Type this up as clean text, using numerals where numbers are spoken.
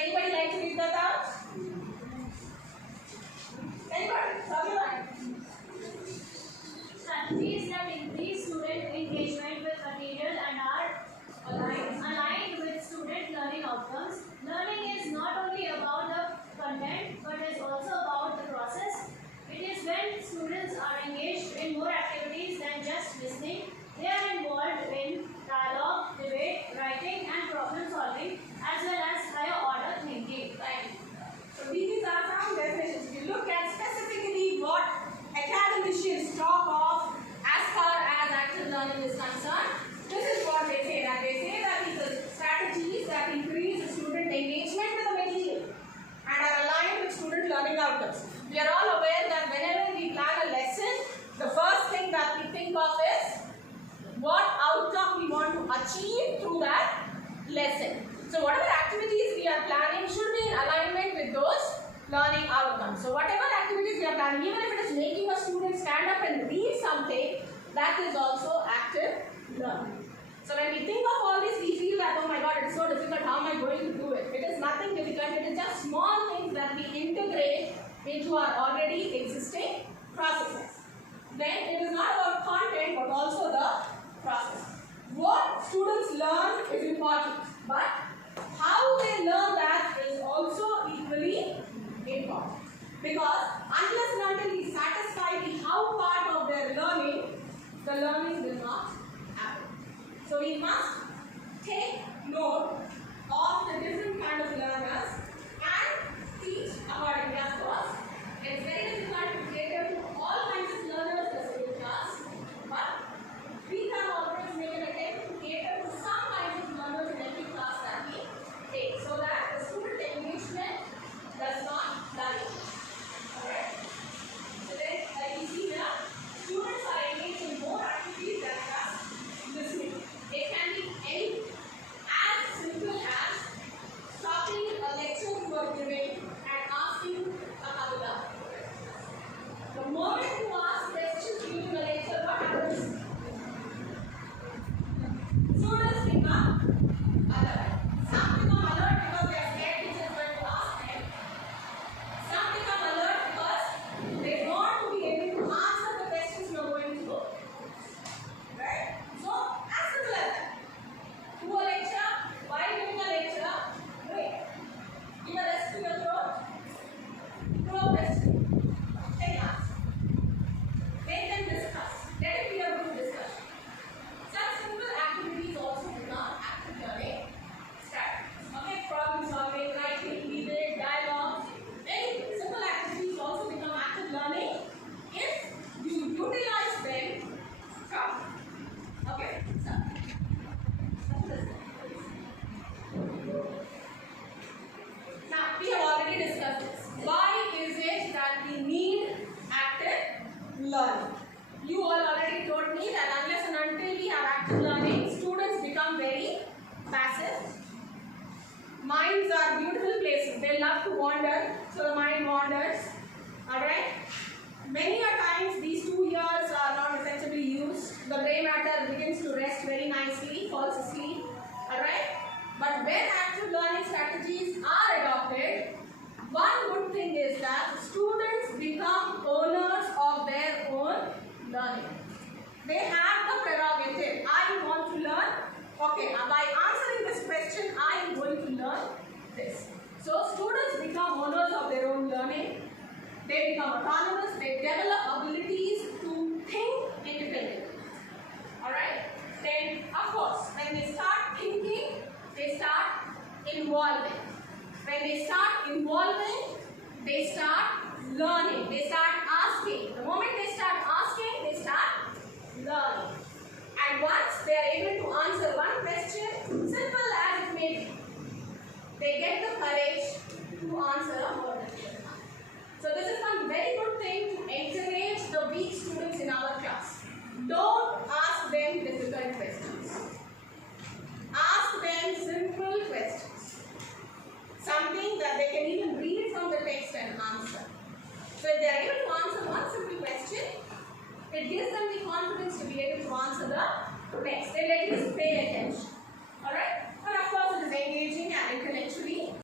anybody like to read that out? Anybody? Strategies that increase student engagement with material and are aligned with student learning outcomes. Learning is not only about the content but is also about the process. It is when students are engaged in more activities than just listening. They are involved in dialogue, debate, writing and problem solving as well as higher order thinking. Right. So these are some definitions. If you look at specifically what academicians talk of as far as active learning is concerned, this is what they say. That they say that these are strategies that increase student engagement with the material and are aligned with student learning outcomes. We are all aware that whenever we plan a lesson, the first thing that we think of is what outcome we want to achieve through that lesson. So whatever activities we are planning should be in alignment with those learning outcomes. So whatever activities we are planning, even if it is making a student stand up and read something, that is also active learning. So when we think of all this, we feel that, oh my God, it is so difficult, how am I going to do it? It is nothing difficult, it is just small things that we integrate into our already existing processes. Then it is not about content but also the process. What students learn is important, but how they learn that is also equally important. Because unless and until we satisfy the how part of their learning, the learning will not happen. So we must take note of the different kind of learners and teach accordingly. Of course, it's very difficult to cater to all kinds of learners in a single class, but we can always make an attempt to cater to some kinds of learners in every class that we take, so that the student engagement does not die. Alright? So then, like you see here, students are engaged in more activities than just listening. It can be anything, as simple as stopping a lecture you are giving and asking a Kavita. The moment you ask questions during the lecture, what happens? Students become alert. Some become alert because they are scared teachers are going to ask them. Some become alert because they want to be able to answer the questions you are going to go. Right? So, as simple as that. Do a lecture, while giving a lecture, wait. Give a rest to your throat. Do a question. Take answer. Make them discuss. Let it be a group discussion. Such simple activities also become active learning strategies. Okay, problem solving, writing, debate, dialogue, any simple activities also become active learning if you utilize them properly. Okay, so now we have already discussed this. Why is it that we need active learning? You all already told me that unless and until we have active learning, students become very passive. Minds are beautiful places. They love to wander, so the mind wanders. Alright? Many a times these 2 years are not effectively used. The grey matter begins to rest very nicely, falls asleep. Alright? But when active learning strategies are adopted, one good thing is that students become owners of their own learning. They have the prerogative. I want to learn. Okay, by answering this question, I am going to learn this. So students become owners of their own learning. They become autonomous. They develop abilities to think independently. Alright? Then, of course, when they start thinking, they start involving. When they start involving, they start learning. They start asking. The moment they start asking, they start learning. And once they are able to answer one question, simple as it may be, they get the courage to answer a more difficult one. So this is one very good thing to encourage the weak students in our class. Don't ask them difficult questions. Ask them simple questions. Something that they can even read from the text and answer. So if they are able to answer one simple question, it gives them the confidence to be able to answer the text. They'll at least